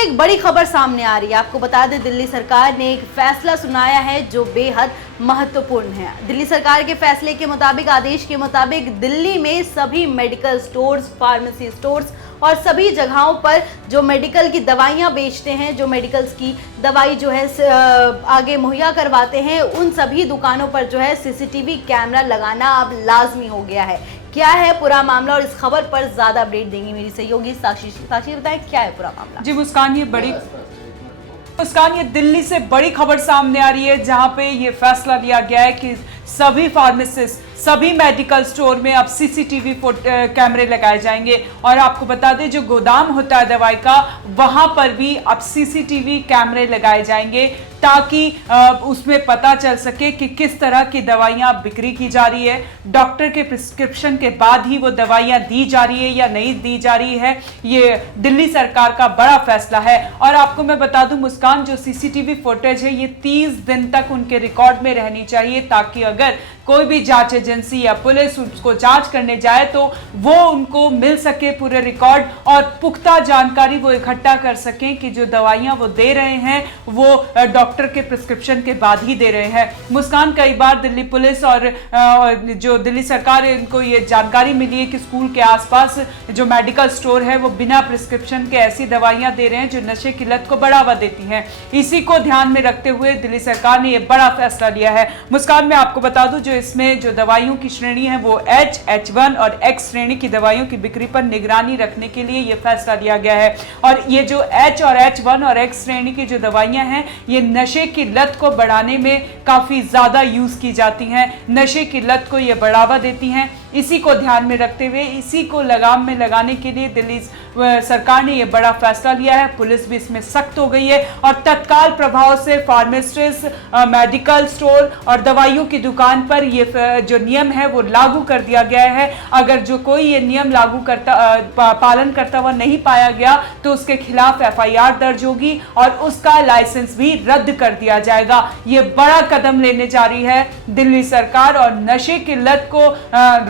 से एक बड़ी खबर सामने आ रही है। आपको बता दें, दिल्ली सरकार ने एक फैसला सुनाया है जो बेहद महत्वपूर्ण है। दिल्ली सरकार के फैसले के मुताबिक, आदेश के मुताबिक, दिल्ली में सभी मेडिकल स्टोर्स, फार्मेसी स्टोर्स और सभी जगहों पर जो मेडिकल की दवाइयां बेचते हैं, जो मेडिकल्स की दवाई जो है आगे मुहैया करवाते हैं, उन सभी दुकानों पर जो है सीसीटीवी कैमरा लगाना अब लाजमी हो गया है। क्या है पूरा मामला, और इस खबर पर ज्यादा अपडेट देंगी मेरी सहयोगी साक्षी। साक्षी, बताएं क्या है पूरा मामला। जी मुस्कान, ये दिल्ली से बड़ी खबर सामने आ रही है, जहां पे ये फैसला लिया गया है कि सभी फार्मासिस्ट, सभी मेडिकल स्टोर में अब सीसीटीवी कैमरे लगाए जाएंगे। और आपको बता दें, जो गोदाम होता है दवाई का, वहां पर भी अब सीसीटीवी कैमरे लगाए जाएंगे, ताकि उसमें पता चल सके कि किस तरह की दवाइयां बिक्री की जा रही है, डॉक्टर के प्रिस्क्रिप्शन के बाद ही वो दवाइयां दी जा रही है या नहीं दी जा रही है। ये दिल्ली सरकार का बड़ा फैसला है। और आपको मैं बता दूं मुस्कान, जो सीसीटीवी फुटेज है, ये 30 दिन तक उनके रिकॉर्ड में रहनी चाहिए, ताकि अगर कोई भी जांच एजेंसी या पुलिस उसको जांच करने जाए तो वो उनको मिल सके पूरे रिकॉर्ड, और पुख्ता जानकारी वो इकट्ठा कर सकें कि जो दवाइयां वो दे रहे हैं वो डॉक्टर के प्रिस्क्रिप्शन के बाद ही दे रहे हैं। मुस्कान, कई बार दिल्ली पुलिस और जो दिल्ली सरकार है, इनको ये जानकारी मिली है कि स्कूल के आसपास जो मेडिकल स्टोर है वो बिना प्रिस्क्रिप्शन के ऐसी दवाइयां दे रहे हैं जो नशे की लत को बढ़ावा देती हैं। इसी को ध्यान में रखते हुए दिल्ली सरकार ने यह बड़ा फैसला लिया है। मुस्कान, मैं आपको बता दूं, जो इसमें जो दवाइयों की श्रेणी है वो H, H1 और X श्रेणी की दवाइयों की बिक्री पर निगरानी रखने के लिए यह फैसला लिया गया है। और ये जो H और H1 और X श्रेणी की जो दवाइयां हैं, ये नशे की लत को बढ़ाने में काफी ज्यादा यूज की जाती हैं, नशे की लत को ये बढ़ावा देती हैं। इसी को ध्यान में रखते हुए, इसी को लगाम में लगाने के लिए दिल्ली सरकार ने यह बड़ा फैसला लिया है। पुलिस भी इसमें सख्त हो गई है और तत्काल प्रभाव से फार्मासिस्ट, मेडिकल स्टोर और दवाइयों की दुकान पर ये जो नियम है वो लागू कर दिया गया है। अगर जो कोई ये नियम लागू करता पालन करता हुआ नहीं पाया गया तो उसके खिलाफ FIR दर्ज होगी और उसका लाइसेंस भी रद्द कर दिया जाएगा। ये बड़ा कदम लेने जा रही है दिल्ली सरकार, और नशे की लत को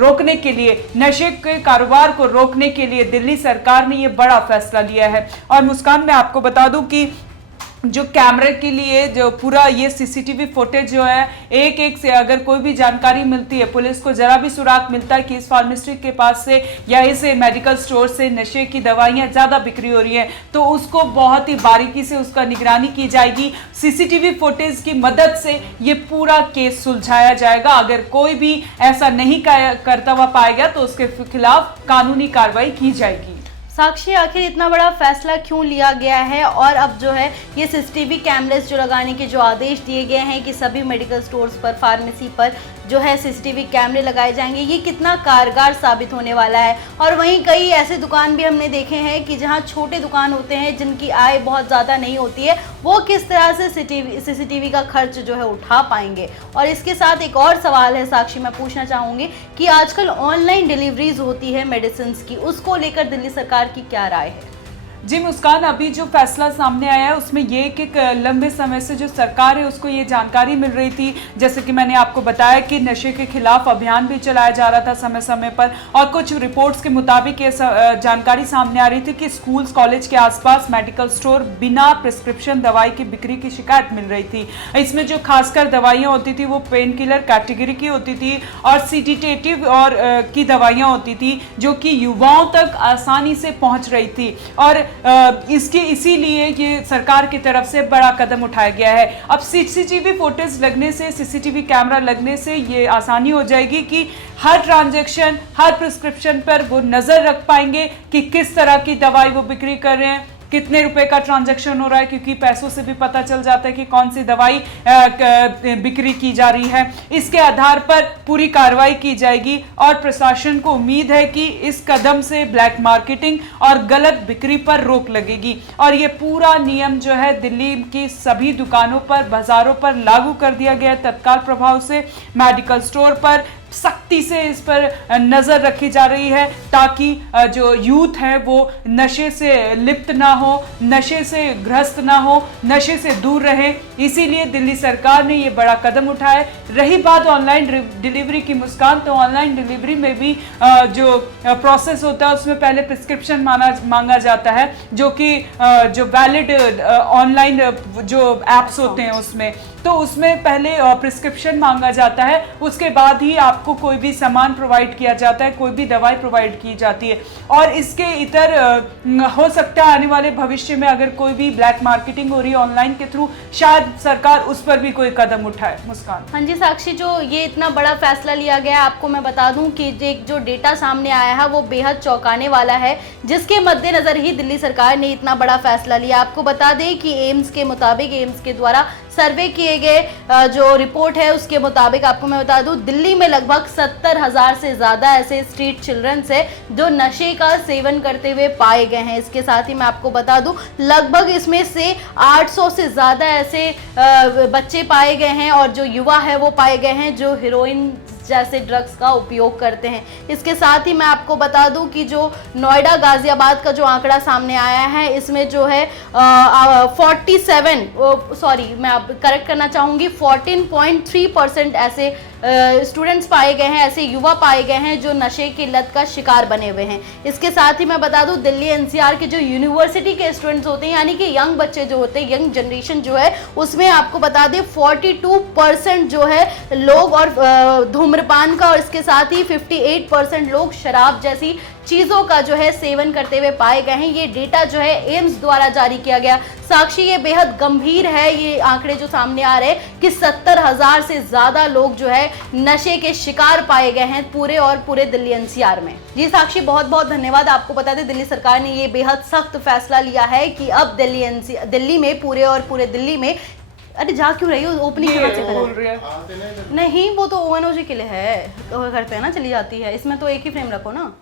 रोकने के लिए, नशे के कारोबार को रोकने के लिए दिल्ली सरकार ने यह बड़ा फैसला लिया है। और मुस्कान, मैं आपको बता दूं कि जो कैमरे के लिए जो पूरा ये सीसीटीवी फुटेज जो है, एक एक से अगर कोई भी जानकारी मिलती है, पुलिस को जरा भी सुराग मिलता है कि इस फार्मेसी के पास से या इस मेडिकल स्टोर से नशे की दवाइयां ज्यादा बिक्री हो रही है, तो उसको बहुत ही बारीकी से उसका निगरानी की जाएगी। सीसीटीवी फुटेज की मदद से ये पूरा केस सुलझाया जाएगा। अगर कोई भी ऐसा नहीं करता हुआ पाएगा तो उसके खिलाफ कानूनी कार्रवाई की जाएगी। साक्षी, आखिर इतना बड़ा फैसला क्यों लिया गया है, और अब जो है ये सीसीटीवी कैमरेज जो लगाने के जो आदेश दिए गए हैं कि सभी मेडिकल स्टोर्स पर, फार्मेसी पर जो है सीसीटीवी कैमरे लगाए जाएंगे, ये कितना कारगर साबित होने वाला है। और वहीं कई ऐसे दुकान भी हमने देखे हैं कि जहां छोटे दुकान होते हैं, जिनकी आय बहुत ज़्यादा नहीं होती है, वो किस तरह से सीसीटीवी का खर्च जो है उठा पाएंगे। और इसके साथ एक और सवाल है साक्षी, मैं पूछना चाहूँगी कि आजकल ऑनलाइन डिलीवरीज होती है मेडिसिन की, उसको लेकर दिल्ली सरकार की क्या राय है? जी मुस्कान, अभी जो फैसला सामने आया है उसमें ये कि लंबे समय से जो सरकार है उसको ये जानकारी मिल रही थी, जैसे कि मैंने आपको बताया कि नशे के खिलाफ अभियान भी चलाया जा रहा था समय समय पर, और कुछ रिपोर्ट्स के मुताबिक ये जानकारी सामने आ रही थी कि स्कूल्स, कॉलेज के आसपास मेडिकल स्टोर बिना प्रिस्क्रिप्शन दवाई की बिक्री की शिकायत मिल रही थी। इसमें जो खासकर दवाइयाँ होती थी वो पेन किलर कैटेगरी की होती थी और सीडेटिव और की दवाइयाँ होती थी, जो कि युवाओं तक आसानी से पहुँच रही थी। और इसीलिए ये सरकार की तरफ से बड़ा कदम उठाया गया है। अब सीसीटीवी फुटेज लगने से, सीसीटीवी कैमरा लगने से ये आसानी हो जाएगी कि हर ट्रांजैक्शन, हर प्रिस्क्रिप्शन पर वो नजर रख पाएंगे कि किस तरह की दवाई वो बिक्री कर रहे हैं, कितने रुपए का ट्रांजैक्शन हो रहा है, क्योंकि पैसों से भी पता चल जाता है कि कौन सी दवाई बिक्री की जा रही है। इसके आधार पर पूरी कार्रवाई की जाएगी और प्रशासन को उम्मीद है कि इस कदम से ब्लैक मार्केटिंग और गलत बिक्री पर रोक लगेगी। और ये पूरा नियम जो है दिल्ली की सभी दुकानों पर, बाजारों पर लागू कर दिया गया है तत्काल प्रभाव से। मेडिकल स्टोर पर सख्त सख्ती से इस पर नजर रखी जा रही है, ताकि जो यूथ है वो नशे से लिप्त ना हो, नशे से ग्रस्त ना हो, नशे से दूर रहे। इसीलिए दिल्ली सरकार ने ये बड़ा कदम उठाया। रही बात ऑनलाइन डिलीवरी की मुस्कान, तो ऑनलाइन डिलीवरी में भी जो प्रोसेस होता है उसमें पहले प्रिस्क्रिप्शन मांगा जाता है, जो कि जो वैलिड ऑनलाइन जो एप्स होते हैं उसमें, तो उसमें पहले प्रिस्क्रिप्शन मांगा जाता है, उसके बाद ही आपको कोई भी सामान प्रोवाइड किया जाता है, कोई भी दवाई प्रोवाइड की जाती है। और इसके इतर हो सकता है आने वाले भविष्य में अगर कोई भी ब्लैक मार्केटिंग हो रही है ऑनलाइन के थ्रू, शायद सरकार उस पर भी कोई कदम उठाए। मुस्कान। हाँ जी साक्षी, जो ये इतना बड़ा फैसला लिया गया है, आपको मैं बता दूं कि जो डेटा सामने आया है वो बेहद चौंकाने वाला है, जिसके मद्देनजर ही दिल्ली सरकार ने इतना बड़ा फैसला लिया। आपको बता दें कि एम्स के मुताबिक, एम्स के द्वारा सर्वे किए गए जो रिपोर्ट है उसके मुताबिक आपको मैं बता दूं, दिल्ली में लगभग 70,000 से ज़्यादा ऐसे स्ट्रीट चिल्ड्रंस है जो नशे का सेवन करते हुए पाए गए हैं। इसके साथ ही मैं आपको बता दूं, लगभग इसमें से 800 से ज़्यादा ऐसे बच्चे पाए गए हैं और जो युवा है वो पाए गए हैं जो हेरोइन जैसे ड्रग्स का उपयोग करते हैं। इसके साथ ही मैं आपको बता दूं कि जो नोएडा गाजियाबाद का जो आंकड़ा सामने आया है, इसमें जो है 14.3% ऐसे स्टूडेंट्स पाए गए हैं, ऐसे युवा पाए गए हैं जो नशे की लत का शिकार बने हुए हैं। इसके साथ ही मैं बता दूं, दिल्ली एनसीआर के जो यूनिवर्सिटी के स्टूडेंट्स होते हैं, यानी कि यंग बच्चे जो होते हैं, यंग जनरेशन जो है, उसमें आपको बता दें 42% जो है लोग और धूम्रपान का, और इसके साथ ही 58% लोग शराब जैसी चीजों का जो है सेवन करते हुए पाए गए हैं। ये डेटा जो है एम्स द्वारा जारी किया गया। साक्षी, ये बेहद गंभीर है ये आंकड़े जो सामने आ रहे हैं कि 70,000 से ज्यादा लोग जो है नशे के शिकार पाए गए हैं पूरे दिल्ली एनसीआर में। जी साक्षी, बहुत बहुत धन्यवाद। आपको बता दें दिल्ली सरकार ने ये बेहद सख्त फैसला लिया है कि अब दिल्ली में पूरे दिल्ली में, अरे जा क्यों रही हो, ओपनिंग नहीं, वो तो ONOG के लिए है, करते हैं ना, चली जाती है। इसमें तो एक ही फ्रेम रखो ना।